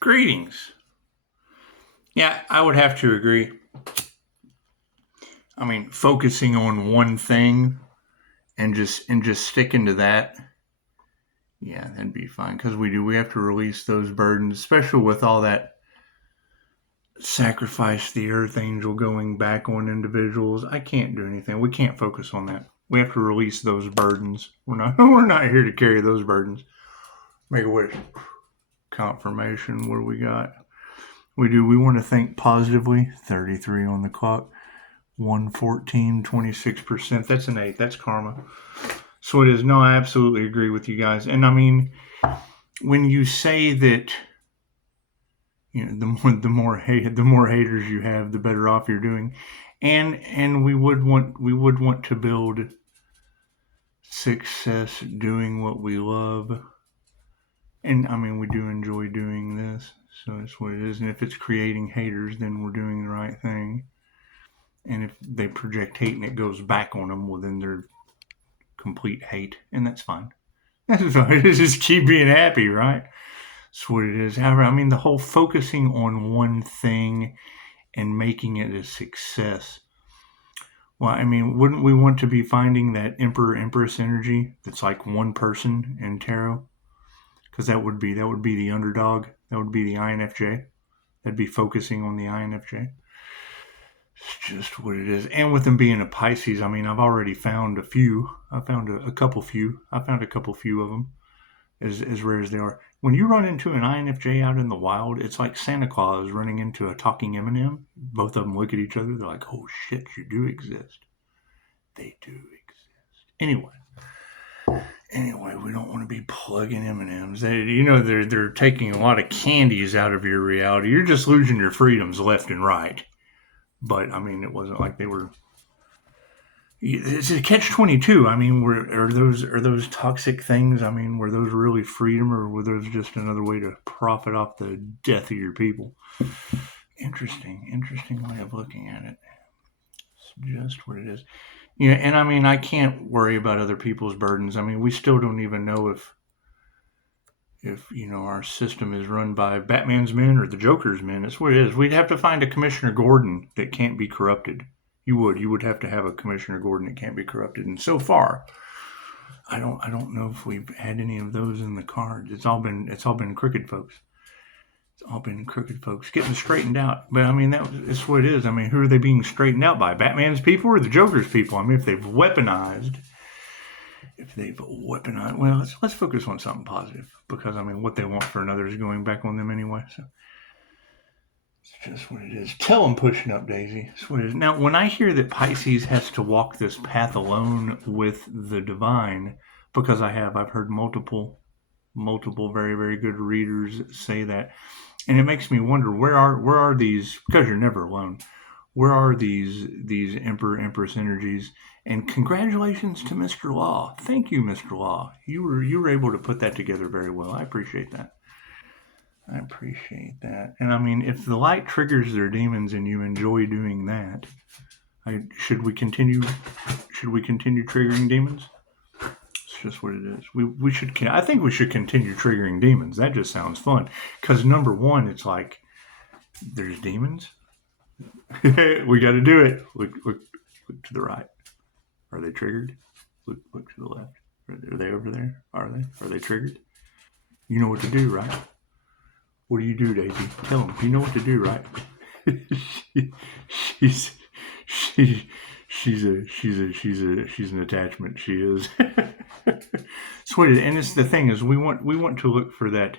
Greetings. Yeah, I would have to agree. I mean, focusing on one thing and just sticking to that, yeah, that'd be fine. Because we have to release those burdens, especially with all that sacrifice the earth angel going back on individuals. I can't do anything. We can't focus on that. We have to release those burdens. We're not here to carry those burdens. Make a wish. Confirmation. What do we got? We want to think positively. 33 on the clock. 114, 26%. That's an 8. That's karma. So it is. No, I absolutely agree with you guys. And I mean, when you say that, the more haters you have, the better off you're doing. And we would want to build success doing what we love. And I mean, we do enjoy doing this. So that's what it is. And if it's creating haters, then we're doing the right thing. And if they project hate and it goes back on them, well, then they're complete hate. And that's fine. That's fine. Just keep being happy, right? That's what it is. However, I mean, the whole focusing on one thing and making it a success. Well, I mean, wouldn't we want to be finding that Emperor Empress energy that's like one person in tarot? Because that would be the underdog. That would be the INFJ. That'd be focusing on the INFJ. It's just what it is. And with them being a Pisces, I mean, I've already found a few. I found a couple few. I found a couple few of them, as rare as they are. When you run into an INFJ out in the wild, it's like Santa Claus running into a talking M&M. Both of them look at each other. They're like, oh, shit, you do exist. They do exist. Anyway, we don't want to be plugging M&Ms. They're taking a lot of candies out of your reality. You're just losing your freedoms left and right. But I mean, it wasn't like they were. It's a catch-22. I mean, are those toxic things? I mean, were those really freedom, or were those just another way to profit off the death of your people? Interesting way of looking at it. It's just what it is. Yeah, and I mean, I can't worry about other people's burdens. I mean, we still don't even know if our system is run by Batman's men or the Joker's men. That's what it is. We'd have to find a Commissioner Gordon that can't be corrupted. You would have to have a Commissioner Gordon that can't be corrupted. And so far, I don't know if we've had any of those in the cards. It's all been crooked folks. It's all been crooked folks getting straightened out. But I mean, that's what it is. I mean, who are they being straightened out by? Batman's people or the Joker's people? I mean, if they've weaponized, well, let's focus on something positive, because I mean, what they want for another is going back on them anyway. So it's just what it is. Tell them pushing up, Daisy. That's what it is. Now, when I hear that Pisces has to walk this path alone with the divine, because I've heard multiple very, very good readers say that, and it makes me wonder, where are these? Because you're never alone. Where are these Emperor Empress energies? And congratulations to Mr. Law. Thank you, Mr. Law. You were able to put that together very well. I appreciate that. And I mean, if the light triggers their demons and you enjoy doing that, should we continue triggering demons? It's just what it is. We should. I think we should continue triggering demons. That just sounds fun. Because number one, it's like, there's demons. We got to do it. Look to the right. Are they triggered? Look to the left. Are they over there? Are they triggered? You know what to do, right? What do you do, Daisy? Tell them. You know what to do, right? She's an attachment. She is. So what it is, and it's the thing is, we want to look for that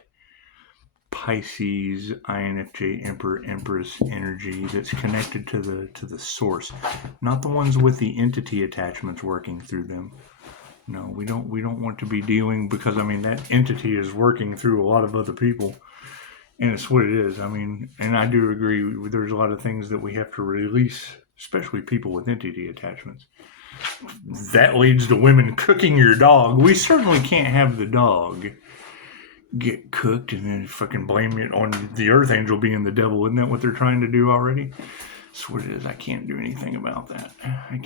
Pisces, INFJ, Emperor, Empress energy that's connected to the source, not the ones with the entity attachments working through them. No, we don't want to be dealing, because I mean, that entity is working through a lot of other people, and it's what it is. I mean, and I do agree, there's a lot of things that we have to release, especially people with entity attachments. That leads to women cooking your dog. We certainly can't have the dog get cooked and then fucking blame it on the Earth Angel being the devil. Isn't that what they're trying to do already? That's what it is. I can't do anything about that. And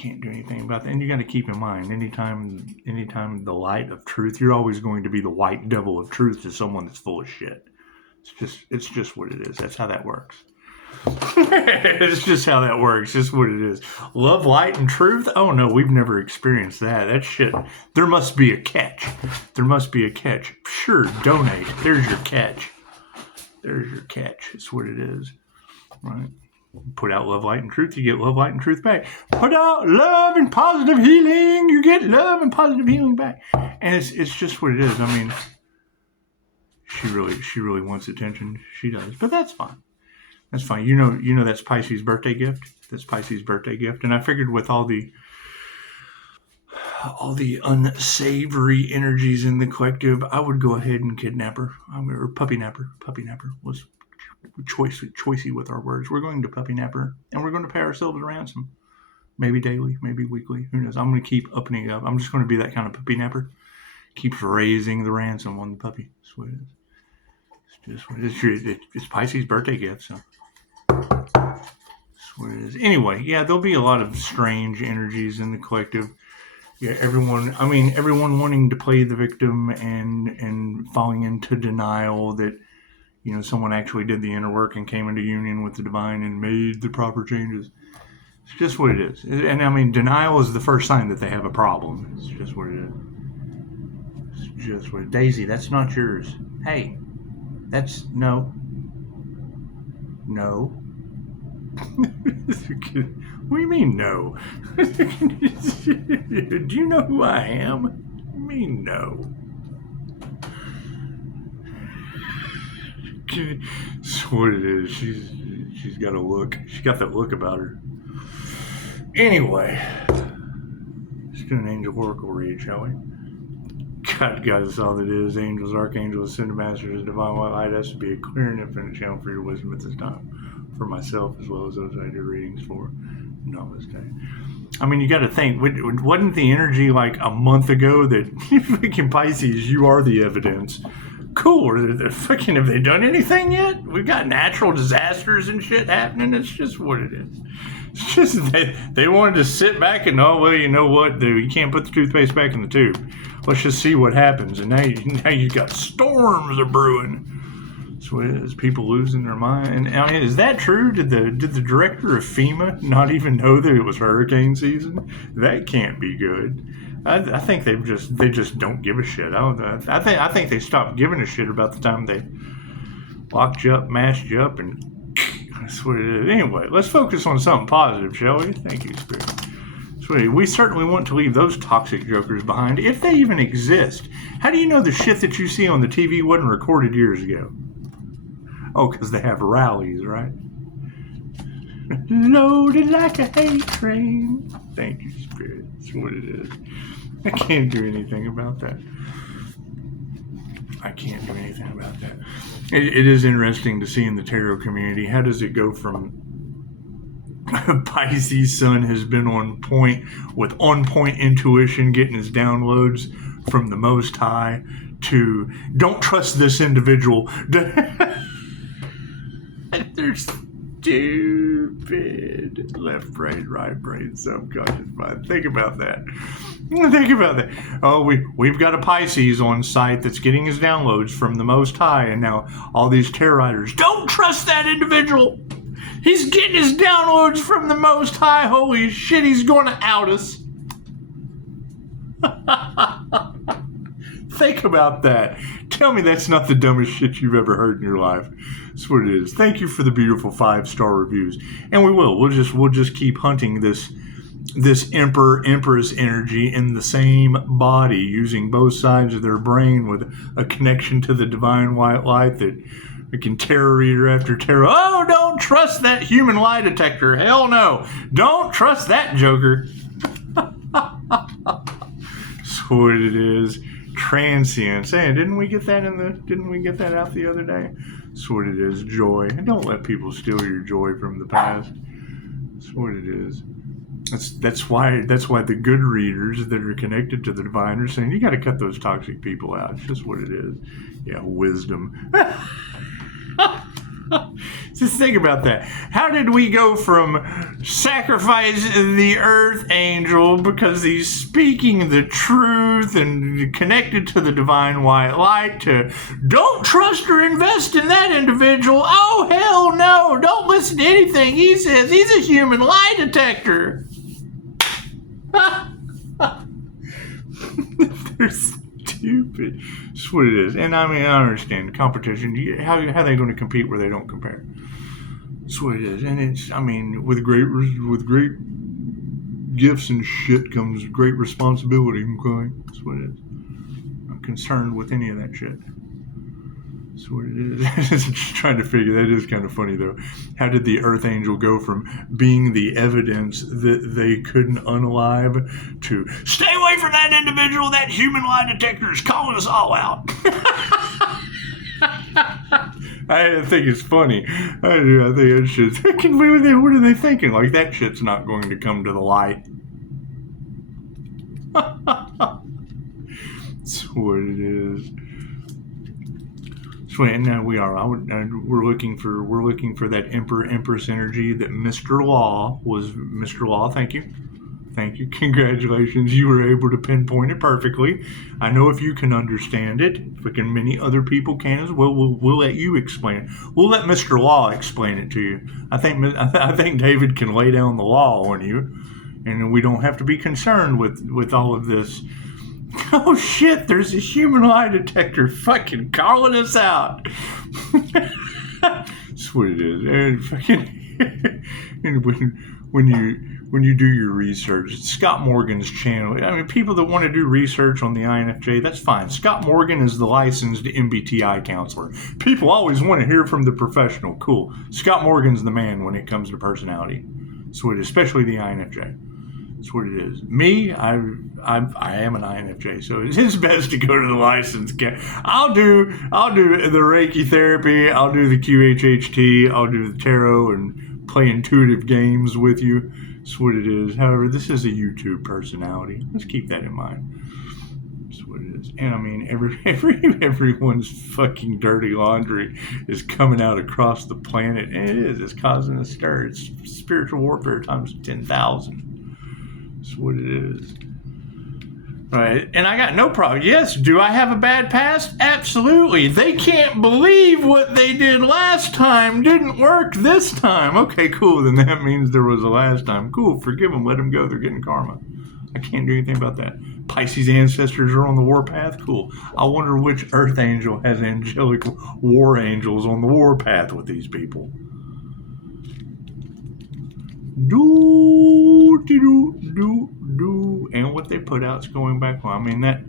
you got to keep in mind, anytime the light of truth, you're always going to be the white devil of truth to someone that's full of shit. It's just what it is. That's how that works. It's just how that works. Just what it is. Love, light, and truth? Oh no, we've never experienced that. That shit. There must be a catch. There must be a catch. Sure, donate. There's your catch. There's your catch. It's what it is. Right? Put out love, light, and truth, you get love, light, and truth back. Put out love and positive healing, you get love and positive healing back. And it's just what it is. I mean, she really wants attention. She does, but that's fine. That's fine. You know that's Pisces' birthday gift. That's Pisces' birthday gift. And I figured with all the unsavory energies in the collective, I would go ahead and kidnap her. Or puppy napper. Puppy napper was choicey with our words. We're going to puppy nap her, and we're going to pay ourselves a ransom. Maybe daily, maybe weekly. Who knows? I'm going to keep upping it up. I'm just going to be that kind of puppy napper. Keeps raising the ransom on the puppy. That's what it is. It's just what it is. It's Pisces' birthday gift, so that's what it is. Anyway, yeah, there'll be a lot of strange energies in the collective. Yeah, everyone wanting to play the victim and falling into denial that, you know, someone actually did the inner work and came into union with the divine and made the proper changes. It's just what it is. And I mean, denial is the first sign that they have a problem. It's just what it is. It's just what it is. Daisy, that's not yours. Hey, that's no. What do you mean no? Do you know who I am? What do you mean no? That's what it is. She's got a look. She got that look about her. Anyway, let's do an angel oracle read, shall we? God is all that is. Angels, archangels, ascended masters, divine white light has to be a clear and infinite channel for your wisdom at this time, for myself as well as those I do readings for. Namaste. I mean, you got to think. Wasn't the energy like a month ago that freaking Pisces, you are the evidence? Cool. Have they done anything yet? We've got natural disasters and shit happening. It's just what it is. It's just they wanted to sit back and, oh, well, you know what? You can't put the toothpaste back in the tube. Let's just see what happens. And now you got storms are brewing. That's what it is. People losing their mind. And I mean, is that true? Did the director of FEMA not even know that it was hurricane season? That can't be good. I think they just don't give a shit. I think they stopped giving a shit about the time they locked you up, mashed you up, and that's what it is. Anyway, let's focus on something positive, shall we? Thank you, Spirit. Sweetie, we certainly want to leave those toxic jokers behind, if they even exist. How do you know the shit that you see on the TV wasn't recorded years ago? Oh, because they have rallies, right? Loaded like a hate train. Thank you, Spirit. That's what it is. I can't do anything about that. It is interesting to see in the tarot community, how does it go from Pisces sun has been on point with on-point intuition, getting his downloads from the Most High, to don't trust this individual. They're stupid. Left brain, right brain, subconscious mind. Think about that. Oh, we've got a Pisces on site that's getting his downloads from the Most High, and now all these tarot writers, don't trust that individual. He's getting his downloads from the Most High. Holy shit, he's going to out us. Think about that. Tell me that's not the dumbest shit you've ever heard in your life. That's what it is. Thank you for the beautiful 5-star reviews. And we will. We'll just keep hunting this Emperor Empress energy in the same body, using both sides of their brain with a connection to the divine white light that we can tarot reader after tarot. Oh, don't trust that human lie detector. Hell no. Don't trust that joker. That's what it is. Transience. Hey, didn't we get that out the other day? That's what it is. Joy. And don't let people steal your joy from the past. That's what it is. That's why the good readers that are connected to the divine are saying you got to cut those toxic people out. It's just what it is. Yeah, wisdom. Just think about that. How did we go from sacrifice the Earth Angel because he's speaking the truth and connected to the divine white light to don't trust or invest in that individual? Oh, hell no. Don't listen to anything he says. He's a human lie detector. They're stupid. That's what it is. And I mean, I understand competition. How are they going to compete where they don't compare? That's what it is. And it's, I mean, with great gifts and shit comes great responsibility. Okay? That's what it is. I'm not concerned with any of that shit. That's what it is. Just trying to figure. That is kind of funny though. How did the Earth Angel go from being the evidence that they couldn't unalive to stay away from that individual? That human lie detector is calling us all out. I think it's funny. I think that shit's. What are they thinking? Like that shit's not going to come to the light. That's what it is. So and now we are. We're looking for that Emperor Empress energy that Mr. Law was. Mr. Law, thank you. Thank you. Congratulations. You were able to pinpoint it perfectly. I know if you can understand it, fucking many other people can as well. We'll let you explain it. We'll let Mr. Law explain it to you. I think David can lay down the law on you, and we don't have to be concerned with all of this. Oh shit, there's a human lie detector fucking calling us out. That's what it is. And fucking and when you do your research, it's Scott Morgan's channel. I mean, people that want to do research on the INFJ, that's fine. Scott Morgan is the licensed MBTI counselor. People always want to hear from the professional. Cool. Scott Morgan's the man when it comes to personality. That's what it is, especially the INFJ. That's what it is. Me, I am an INFJ, so it's best to go to the licensed. I'll do the Reiki therapy. I'll do the QHHT. I'll do the tarot and play intuitive games with you. That's what it is. However, this is a YouTube personality. Let's keep that in mind. That's what it is. And I mean, everyone's fucking dirty laundry is coming out across the planet, and it is. It's causing a stir. It's spiritual warfare times 10,000. That's what it is. Right. And I got no problem. Yes, do I have a bad past? Absolutely. They can't believe what they did last time didn't work this time. Okay, cool. Then that means there was a last time. Cool. Forgive them. Let them go. They're getting karma. I can't do anything about that. Pisces ancestors are on the warpath. Cool. I wonder which Earth Angel has angelic war angels on the warpath with these people. And what they put out is going back on. I mean, that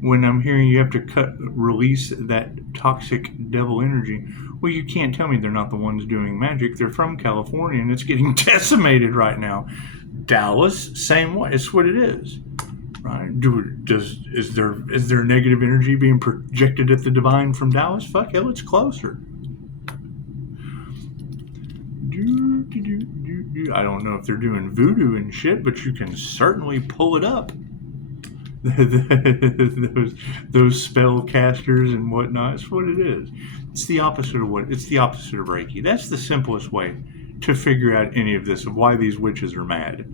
when I'm hearing you have to release that toxic devil energy, well, you can't tell me they're not the ones doing magic. They're from California, and it's getting decimated right now. Dallas, same way. It's what it is, right? Is there negative energy being projected at the divine from Dallas? Fuck, hell, it's closer. I don't know if they're doing voodoo and shit, but you can certainly pull it up. those spell casters and whatnot. It's what it is. It's the opposite of Reiki. That's the simplest way to figure out any of this, of why these witches are mad.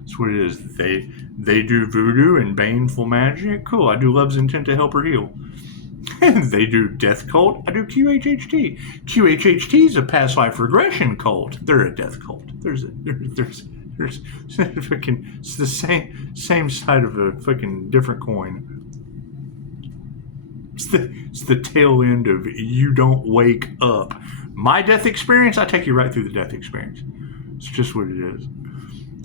That's what it is. They do voodoo and baneful magic. Cool. I do Love's Intent to Help Her Heal. They do death cult. I do QHHT. QHHT is a past life regression cult. They're a death cult. There's fucking, it's the same side of a fucking different coin. It's the tail end of you don't wake up. My death experience, I take you right through the death experience. It's just what it is.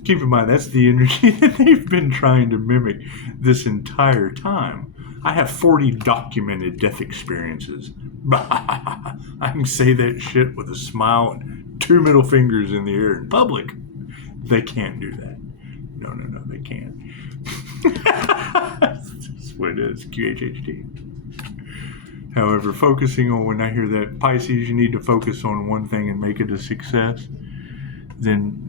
Keep in mind, that's the energy that they've been trying to mimic this entire time. I have 40 documented death experiences. I can say that shit with a smile and 2 middle fingers in the air in public. They can't do that. No, they can't. That's what it is, QHHT. However, focusing on, when I hear that Pisces, you need to focus on one thing and make it a success, then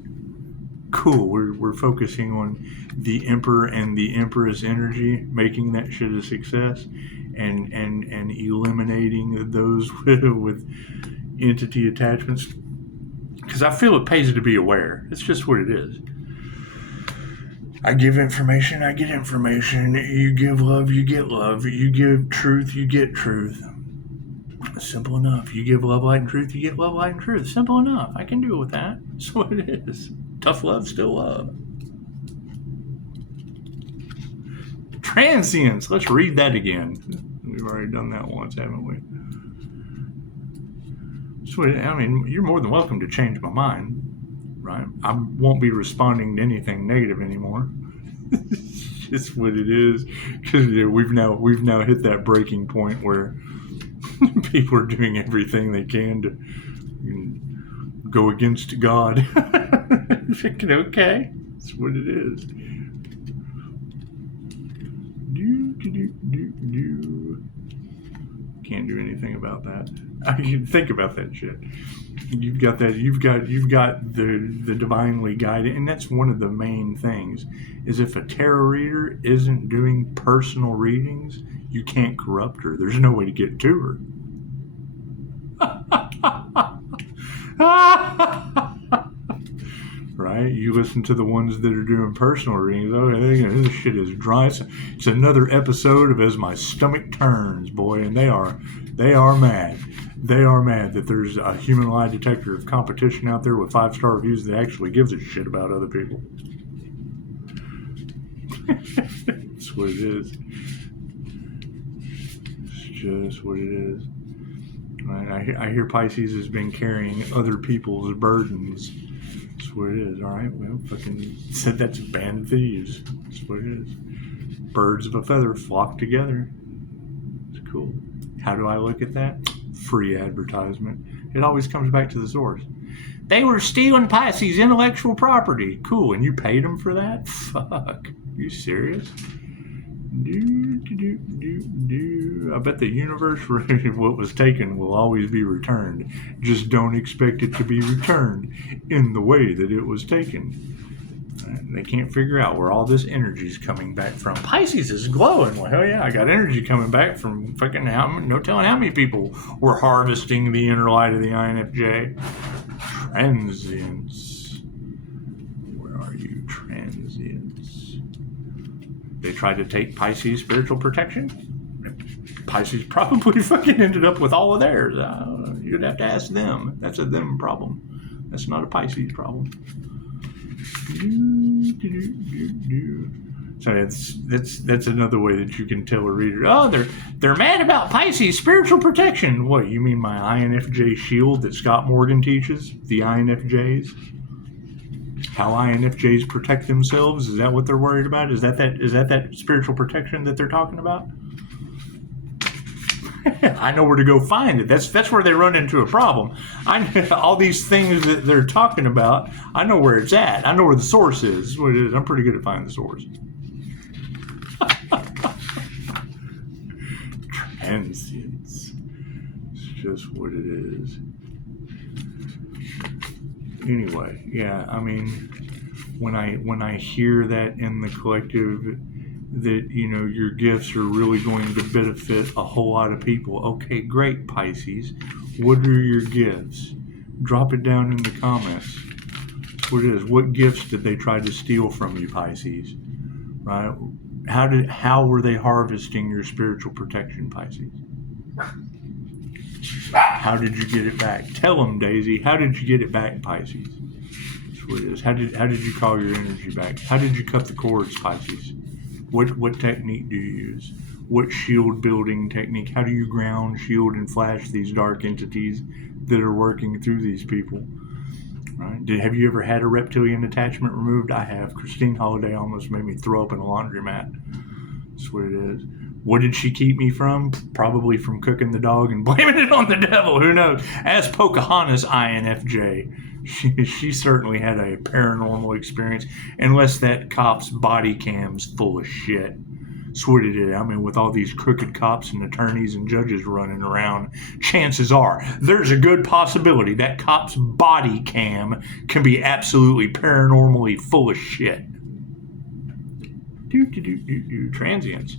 cool, we're focusing on the Emperor and the Empress energy, making that shit a success, and eliminating those with entity attachments, because I feel it pays to be aware. It's just what it is. I give information, I get information. You give love, you get love. You give truth, you get truth. Simple enough. You give love, light, and truth, you get love, light, and truth. Simple enough. I can deal with that. That's what it is. Tough love, still love. Transience. Let's read that again. We've already done that once, haven't we? So, I mean, you're more than welcome to change my mind, right? I won't be responding to anything negative anymore. It's just what it is, because we've now hit that breaking point where people are doing everything they can to go against God. Thinking, okay, that's what it is. Can't do anything about that. I can think about that shit. You've got that. You've got the divinely guided, and that's one of the main things. Is if a tarot reader isn't doing personal readings, you can't corrupt her. There's no way to get to her. Right? You listen to the ones that are doing personal readings. Oh, this shit is dry. It's another episode of As My Stomach Turns, boy, and they are mad. They are mad that there's a human lie detector of competition out there with 5-star reviews that actually gives a shit about other people. That's what it is. It's just what it is. Right? I hear Pisces has been carrying other people's burdens. That's what it is. All right, well, fucking said that's a band of thieves. That's what it is. Birds of a feather flock together. It's cool. How do I look at that? Free advertisement. It always comes back to the source. They were stealing Pisces' intellectual property. Cool, and you paid them for that? Fuck. Are you serious? I bet the universe, what was taken will always be returned. Just don't expect it to be returned in the way that it was taken. And they can't figure out where all this energy is coming back from. Pisces is glowing. Well, hell yeah, I got energy coming back from fucking no telling how many people were harvesting the inner light of the INFJ. Transience. Where are you, transience? They tried to take Pisces' spiritual protection. Pisces probably fucking ended up with all of theirs. You'd have to ask them. That's a them problem. That's not a Pisces problem. So that's another way that you can tell a reader. Oh, they're mad about Pisces spiritual protection. What, you mean my INFJ shield that Scott Morgan teaches? The INFJs? How INFJs protect themselves? Is that what they're worried about? Is that spiritual protection that they're talking about? I know where to go find it. That's where they run into a problem. All these things that they're talking about, I know where it's at. I know where the source is. What it is. I'm pretty good at finding the source. Transience. It's just what it is. Anyway, yeah, I mean, when I hear that in the collective, that, you know, your gifts are really going to benefit a whole lot of people. Okay, great, Pisces. What are your gifts? Drop it down in the comments. What it is. What gifts did they try to steal from you, Pisces? Right? How were they harvesting your spiritual protection, Pisces? How did you get it back? Tell them, Daisy. How did you get it back, Pisces? That's what it is. How did you call your energy back? How did you cut the cords, Pisces? What technique do you use? What shield building technique? How do you ground, shield, and flash these dark entities that are working through these people? Right? Have you ever had a reptilian attachment removed? I have. Christine Holiday almost made me throw up in a laundromat. That's what it is. What did she keep me from? Probably from cooking the dog and blaming it on the devil. Who knows? As Pocahontas INFJ, she certainly had a paranormal experience, unless that cop's body cam's full of shit. That's what it is. I mean, with all these crooked cops and attorneys and judges running around, chances are there's a good possibility that cop's body cam can be absolutely paranormally full of shit. Transience.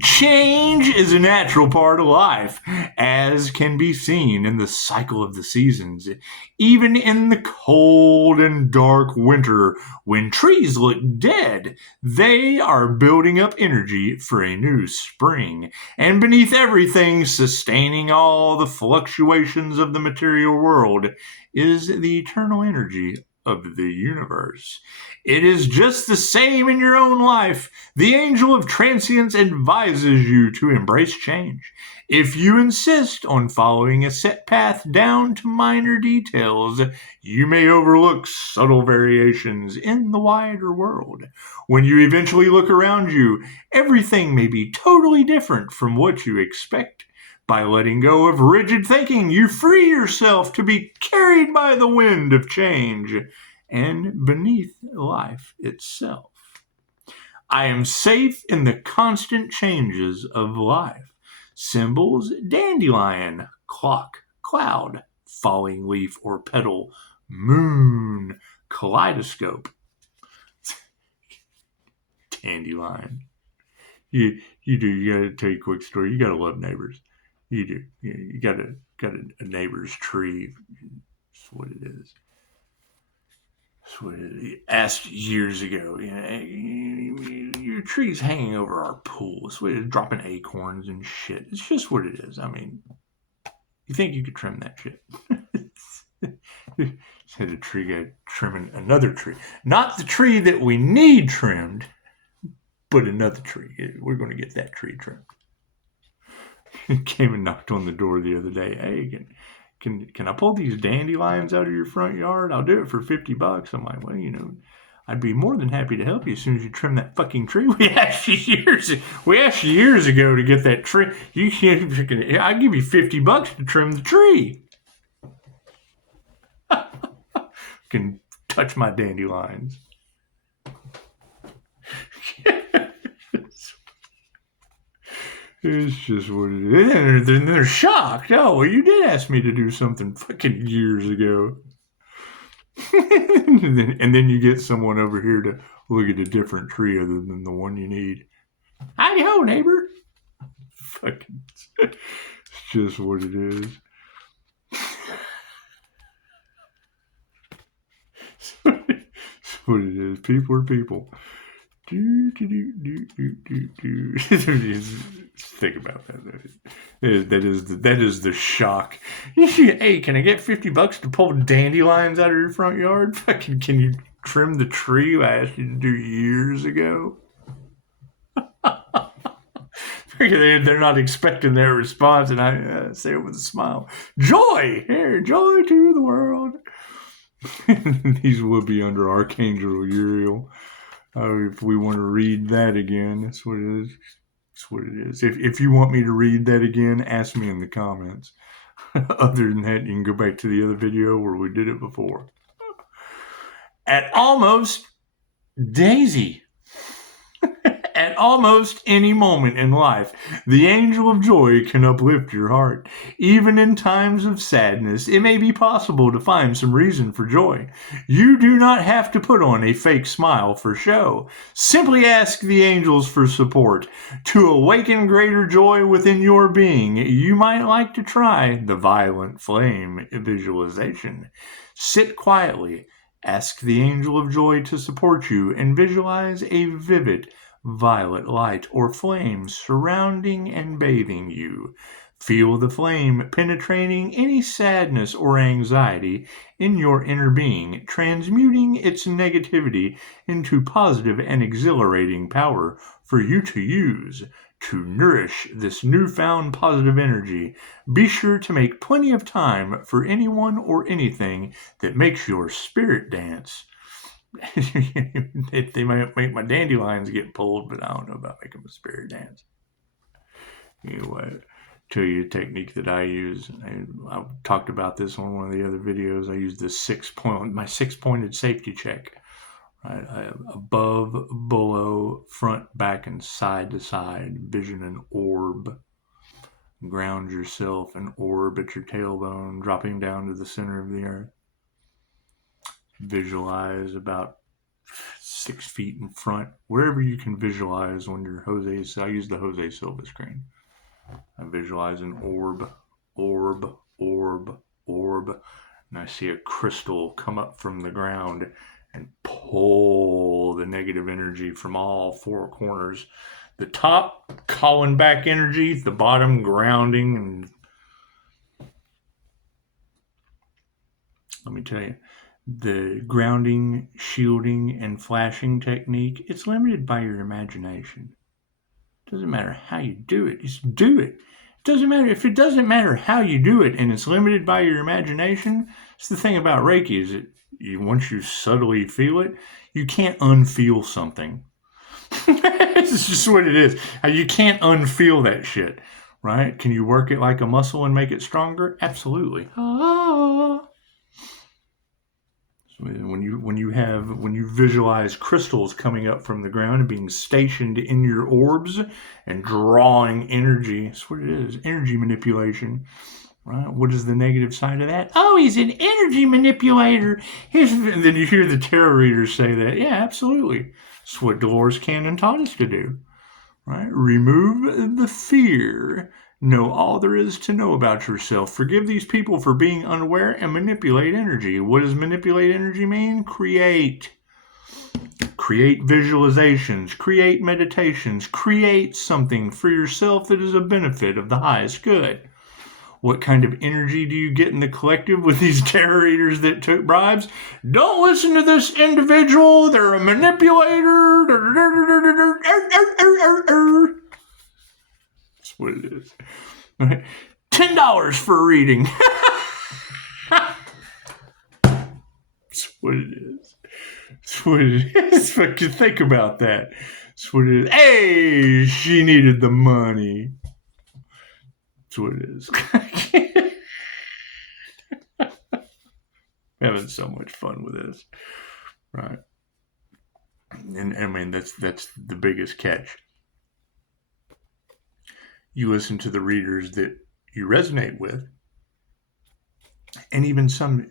Change is a natural part of life, as can be seen in the cycle of the seasons. Even in the cold and dark winter, when trees look dead, they are building up energy for a new spring. And beneath everything, sustaining all the fluctuations of the material world, is the eternal energy of the universe. It is just the same in your own life. The angel of transience advises you to embrace change. If you insist on following a set path down to minor details, you may overlook subtle variations in the wider world. When you eventually look around you, everything may be totally different from what you expect. By letting go of rigid thinking, you free yourself to be carried by the wind of change and beneath life itself. I am safe in the constant changes of life. Symbols: dandelion, clock, cloud, falling leaf or petal, moon, kaleidoscope. Dandelion. You gotta tell you a quick story. You gotta love neighbors. You do. You got a neighbor's tree. That's what it is. That's what it asked years ago. Your tree's hanging over our pool. It's what it is, dropping acorns and shit. It's just what it is. I mean, you think you could trim that shit? Said a tree guy trimming another tree. Not the tree that we need trimmed, but another tree. We're going to get that tree trimmed. Came and knocked on the door the other day. Hey, can I pull these dandelions out of your front yard? I'll do it for $50. I'm like, well, I'd be more than happy to help you as soon as you trim that fucking tree. We asked you years ago to get that tree. I'll give you $50 to trim the tree. Can touch my dandelions. It's just what it is. And they're shocked. Oh, well, you did ask me to do something fucking years ago. and then you get someone over here to look at a different tree other than the one you need. Howdy ho, neighbor. Fucking, it's just what it is. It's what it is. People are people. Think about that. That is the shock. Hey, can I get $50 to pull dandelions out of your front yard? Fucking, can you trim the tree I asked you to do years ago? They're not expecting their response, and I say it with a smile. Joy! Here, joy to the world. These will be under Archangel Uriel. If we want to read that again, that's what it is. That's what it is. If you want me to read that again, ask me in the comments. Other than that, you can go back to the other video where we did it before. At almost Daisy. At almost any moment in life, the angel of joy can uplift your heart. Even in times of sadness, it may be possible to find some reason for joy. You do not have to put on a fake smile for show. Simply ask the angels for support. To awaken greater joy within your being, you might like to try the Violent Flame visualization. Sit quietly, ask the angel of joy to support you, and visualize a vivid violet light or flame surrounding and bathing you. Feel the flame penetrating any sadness or anxiety in your inner being, transmuting its negativity into positive and exhilarating power for you to use to nourish this newfound positive energy. Be sure to make plenty of time for anyone or anything that makes your spirit dance. They might make my dandelions get pulled, but I don't know about making my spirit dance. Anyway, tell you a technique that I use. I've talked about this on one of the other videos. I use my 6-pointed safety check. Right, above, below, front, back, and side to side. Vision an orb. Ground yourself an orb at your tailbone, dropping down to the center of the earth. Visualize about 6 feet in front, wherever you can visualize when you're Jose. I use the Jose Silva screen. I visualize an orb, orb, orb, orb, and I see a crystal come up from the ground and pull the negative energy from all four corners. The top calling back energy, the bottom grounding. And let me tell you, the grounding, shielding, and flashing technique, it's limited by your imagination. It doesn't matter how you do it, just do it. It doesn't matter if it doesn't matter how you do it and it's limited by your imagination. It's the thing about Reiki is that once you subtly feel it, you can't unfeel something. It's just what it is. You can't unfeel that shit, right? Can you work it like a muscle and make it stronger? Absolutely. When you visualize crystals coming up from the ground and being stationed in your orbs and drawing energy, that's what it is, energy manipulation. Right? What is the negative side of that? Oh, he's an energy manipulator. And then you hear the tarot readers say that. Yeah, absolutely. That's what Dolores Cannon taught us to do. Right? Remove the fear. Know all there is to know about yourself. Forgive these people for being unaware and manipulate energy. What does manipulate energy mean? Create. Create visualizations. Create meditations. Create something for yourself that is a benefit of the highest good. What kind of energy do you get in the collective with these tarot readers that took bribes? Don't listen to this individual. They're a manipulator. That's what it is. Right? $10 for a reading. That's what it is. That's what it is. Fucking think about that. That's what it is. Hey, she needed the money. That's what it is. Having so much fun with this, right? And I mean that's the biggest catch. You listen to the readers that you resonate with, and even some.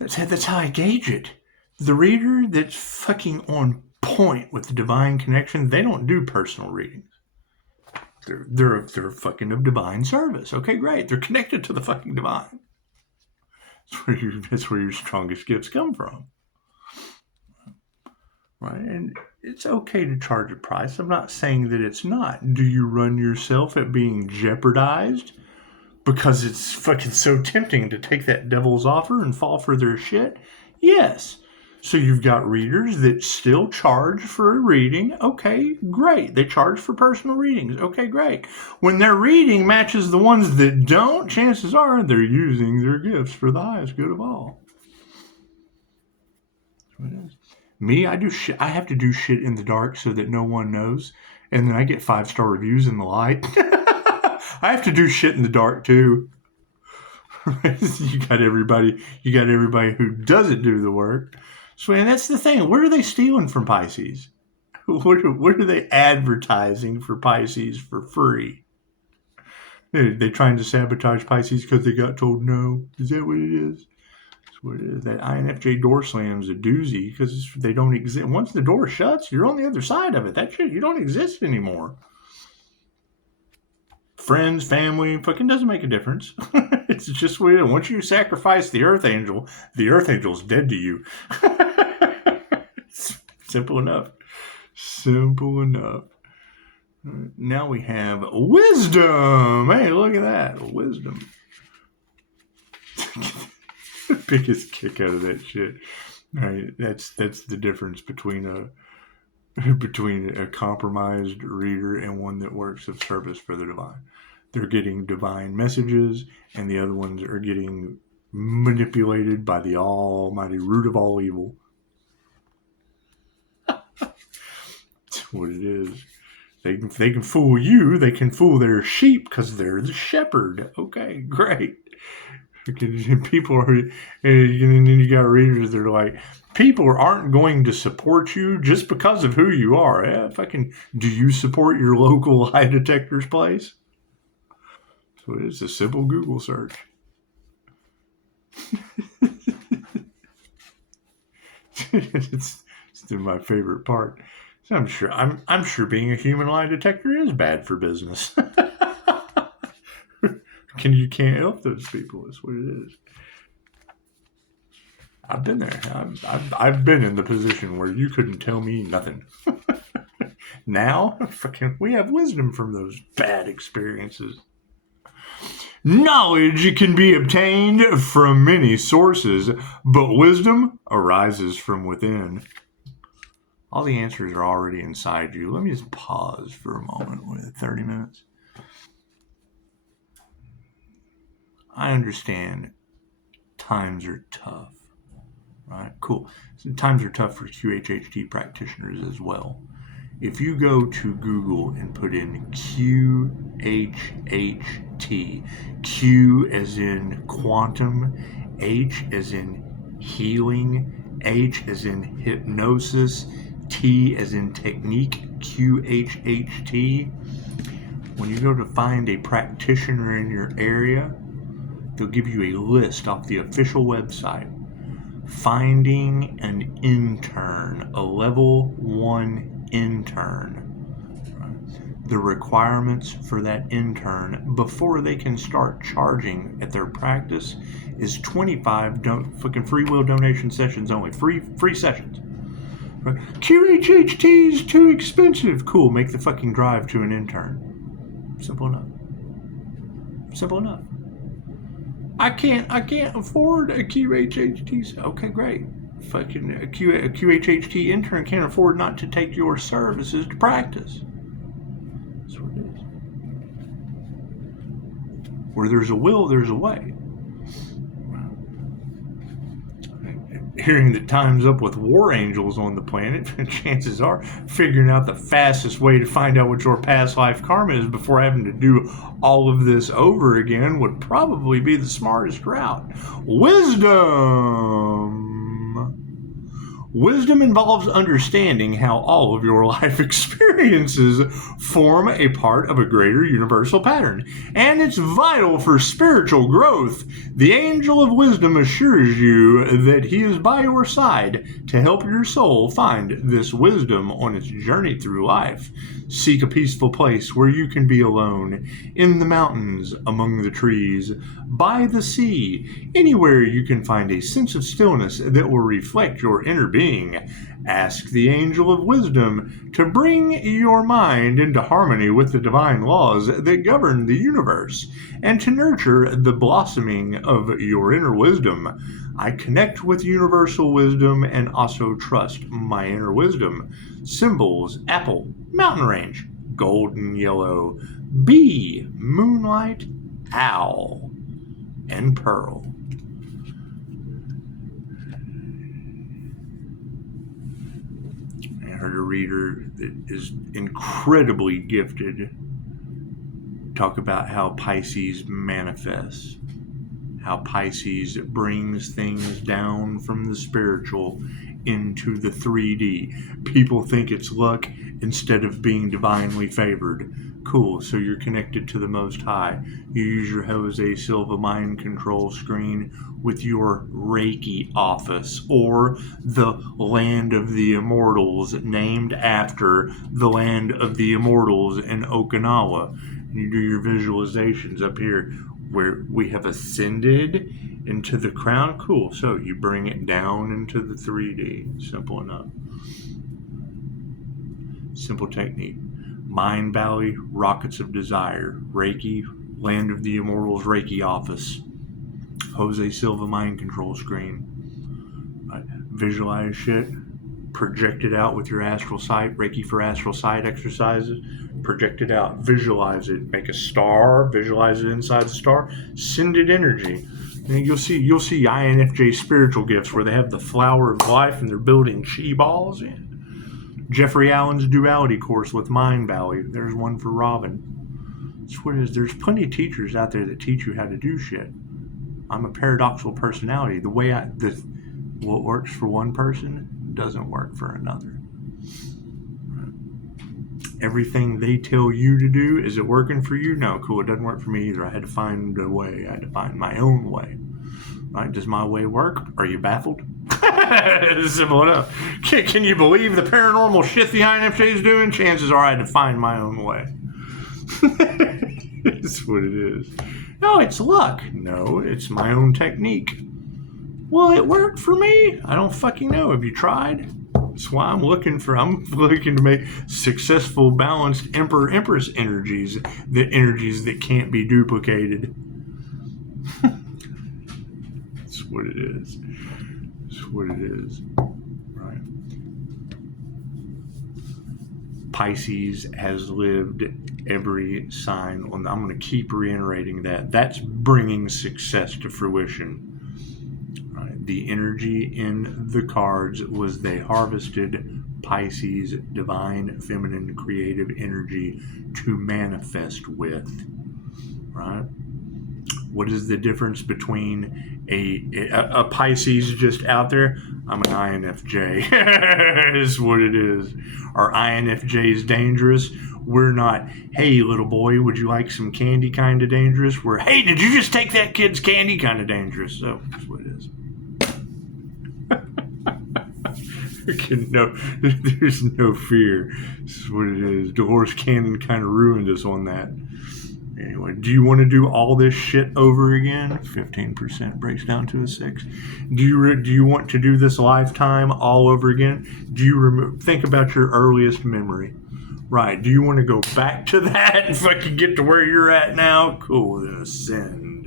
That's how I gauge it. The reader that's fucking on point with the divine connection, they don't do personal readings. They're fucking of divine service. Okay, great. They're connected to the fucking divine. That's where your strongest gifts come from. Right? And it's okay to charge a price. I'm not saying that it's not. Do you run yourself at being jeopardized because it's fucking so tempting to take that devil's offer and fall for their shit? Yes. So you've got readers that still charge for a reading. Okay, great. They charge for personal readings. Okay, great. When their reading matches the ones that don't, chances are they're using their gifts for the highest good of all. Me, I have to do shit in the dark so that no one knows, and then I get 5-star reviews in the light. I have to do shit in the dark too. You got everybody who doesn't do the work. So, and that's the thing. What are they stealing from Pisces? What are they advertising for Pisces for free? They trying to sabotage Pisces because they got told no? Is that what it is? That's what it is. That INFJ door slam's a doozy because they don't exist. Once the door shuts, you're on the other side of it. That shit, you don't exist anymore. Friends, family, fucking doesn't make a difference. It's just weird. Once you sacrifice the Archangel's dead to you. Simple enough. Simple enough. Now we have wisdom. Hey, look at that. Wisdom. Biggest kick out of that shit. Right, that's the difference between a compromised reader and one that works of service for the divine. They're getting divine messages, and the other ones are getting manipulated by the almighty root of all evil. That's what it is. They can fool you. They can fool their sheep because they're the shepherd. Okay, great. People are, and then you got readers that are like, people aren't going to support you just because of who you are. Yeah, do you support your local lie detector's place? So it's a simple Google search. It's in my favorite part. So I'm sure being a human lie detector is bad for business. You can't help those people. That's what it is. I've been there. I've been in the position where you couldn't tell me nothing. Now, we have wisdom from those bad experiences. Knowledge can be obtained from many sources, but wisdom arises from within. All the answers are already inside you. Let me just pause for a moment with 30 minutes. I understand times are tough, right? Cool. So times are tough for QHHT practitioners as well. If you go to Google and put in QHHT, Q as in quantum, H as in healing, H as in hypnosis, T as in technique, QHHT. When you go to find a practitioner in your area, they'll give you a list off the official website. Finding an intern, a level 1 intern. The requirements for that intern before they can start charging at their practice is 25 fucking free will donation sessions only. Free sessions. QHHT is too expensive. Cool, make the fucking drive to an intern. Simple enough. Simple enough. I can't afford a QHHT. Okay, great. Fucking a QHHT intern can't afford not to take your services to practice. That's what it is. Where there's a will, there's a way. Hearing that time's up with war angels on the planet, chances are figuring out the fastest way to find out what your past life karma is before having to do all of this over again would probably be the smartest route. Wisdom! Wisdom involves understanding how all of your life experiences form a part of a greater universal pattern, and it's vital for spiritual growth. The angel of wisdom assures you that he is by your side to help your soul find this wisdom on its journey through life. Seek a peaceful place where you can be alone, in the mountains, among the trees, by the sea, anywhere you can find a sense of stillness that will reflect your inner being. Ask the angel of wisdom to bring your mind into harmony with the divine laws that govern the universe and to nurture the blossoming of your inner wisdom. I connect with universal wisdom and also trust my inner wisdom. Symbols: apple, mountain range, golden yellow, bee, moonlight, owl, and pearl. I heard a reader that is incredibly gifted talk about how Pisces manifests, how Pisces brings things down from the spiritual into the 3D. People think it's luck instead of being divinely favored. Cool, so you're connected to the Most High. You use your Jose Silva mind control screen with your Reiki office, or the Land of the Immortals, named after the Land of the Immortals in Okinawa. And you do your visualizations up here where we have ascended into the crown. Cool, so you bring it down into the 3D. Simple enough. Simple technique. Mind Valley, Rockets of Desire, Reiki, Land of the Immortals, Reiki office, Jose Silva mind control screen. Right. Visualize shit, project it out with your astral sight, Reiki for astral sight exercises, project it out, visualize it, make a star, visualize it inside the star, send it energy. And you'll see INFJ spiritual gifts where they have the flower of life and they're building chi balls in. Jeffrey Allen's duality course with Mind Valley. There's one for Robin. That's what it is. There's plenty of teachers out there that teach you how to do shit. I'm a paradoxical personality. What works for one person doesn't work for another. Everything they tell you to do, is it working for you? No, cool. It doesn't work for me either. I had to find a way. I had to find my own way. Right? Does my way work? Are you baffled? Simple enough. Can you believe the paranormal shit the INFJ is doing? Chances are I had to find my own way. It's what it is. No, it's luck. No, it's my own technique. Well, it worked for me. I don't fucking know. Have you tried? That's why I'm looking to make successful, balanced Emperor Empress energies, the energies that can't be duplicated. That's what it is. That's what it is. Right. Pisces has lived every sign on. I'm going to keep reiterating that. That's bringing success to fruition. Right. The energy in the cards was they harvested Pisces, divine, feminine, creative energy to manifest with. Right. What is the difference between a Pisces just out there? I'm an INFJ. Is what it is. Are INFJs dangerous? We're not, hey, little boy, would you like some candy kind of dangerous? We're, hey, did you just take that kid's candy kind of dangerous? So that's what it is. No, there's no fear. This is what it is. Dolores Cannon kind of ruined us on that. Anyway, do you want to do all this shit over again? 15% breaks down to a 6. Do you want to do this lifetime all over again? Do you think about your earliest memory? Right. Do you want to go back to that and fucking get to where you're at now? Cool. Then ascend.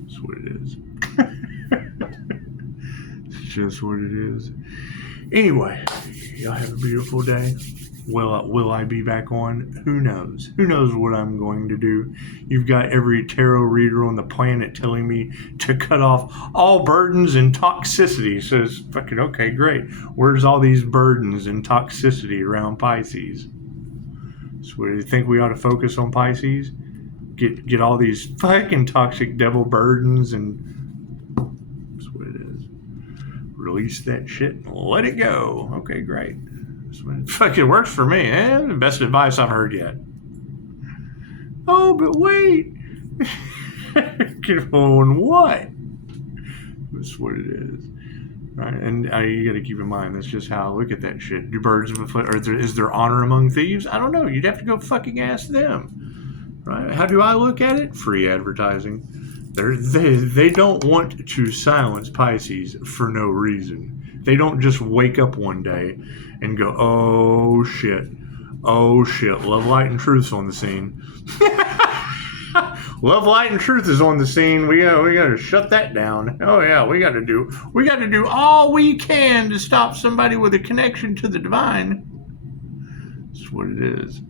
That's what it is. It's just what it is. Anyway, y'all have a beautiful day. Will I be back on? Who knows? Who knows what I'm going to do? You've got every tarot reader on the planet telling me to cut off all burdens and toxicity. So it's fucking okay, great. Where's all these burdens and toxicity around Pisces? So what do you think we ought to focus on Pisces? Get all these fucking toxic devil burdens and that's what it is. Release that shit and let it go. Okay, great. Fucking works for me, eh? The best advice I've heard yet. Oh, but wait. On what? That's what it is. Right? And you got to keep in mind, that's just how I look at that shit. Do birds of a foot, or is there honor among thieves? I don't know. You'd have to go fucking ask them. Right? How do I look at it? Free advertising. They don't want to silence Pisces for no reason. They don't just wake up one day and go, oh shit, Love, Light, and Truth's on the scene. Love, Light, and Truth is on the scene. We got to shut that down. Oh yeah, we got to do all we can to stop somebody with a connection to the divine. That's what it is.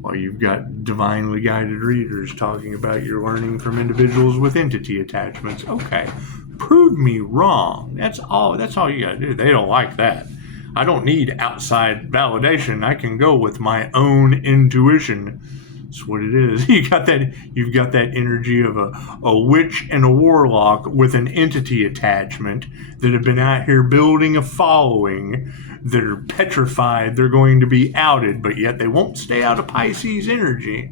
While you've got divinely guided readers talking about you're learning from individuals with entity attachments. Okay. Prove me wrong. That's all you gotta do. They don't like that. I don't need outside validation. I can go with my own intuition. That's what it is. You've got that energy of a witch and a warlock with an entity attachment that have been out here building a following that are petrified they're going to be outed, but yet they won't stay out of Pisces energy.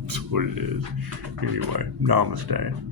That's what it is. Anyway, namaste.